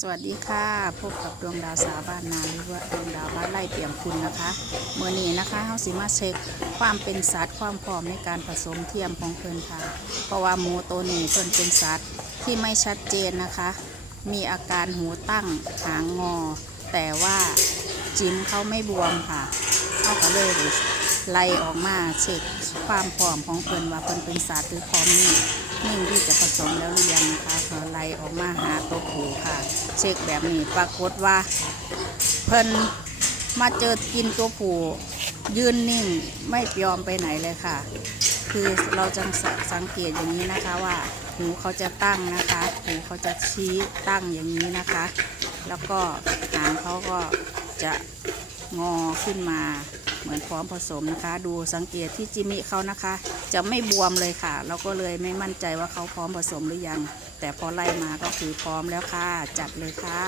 สวัสดีค่ะ พบกับดวงดาวสาวบ้านนาหรือว่าดวงดาวบ้านไร่เปี่ยมคุณนะคะเมื่อนี้นะคะเขาสิมาเช็คความเป็นสัตว์ความพร้อมในการผสมเทียมของเพิ่นค่ะ เพราะว่าหมูตัวนี้เพิ่นเป็นสัตว์ที่ไม่ชัดเจนนะคะ มีอาการหูตั้งหางงอ แต่ว่าจิ้มเขาไม่บวมค่ะเขาก็เลยไล่ออกมาเช็คความพร้อมของเพิ่นว่าเพิ่นเป็นสัตว์หรือพร้อมนิ่งนิ่งที่จะผสมแล้วหรือยังนะคะเขาไล่ออกมาหา เช็คแบบนี้ปรากฏว่า เพิ่นมาเจอกินตัวผู้ยืนนิ่งไม่ยอมไปไหนเลยค่ะ คือเราจะสสังเกตอย่างนี้นะคะว่าหูเขาจะตั้งนะคะหูเขาจะชี้ตั้งอย่างนี้นะคะ แล้วก็หางเขาก็จะงอขึ้นมา เหมือนพร้อมผสมนะคะ ดูสังเกตที่จิมิเขานะคะ จะไม่บวมเลยค่ะ เราก็เลยไม่มั่นใจว่าเขาพร้อมผสมหรือยัง แต่พอไล่มาก็คือพร้อมแล้วค่ะ จัดเลยค่ะ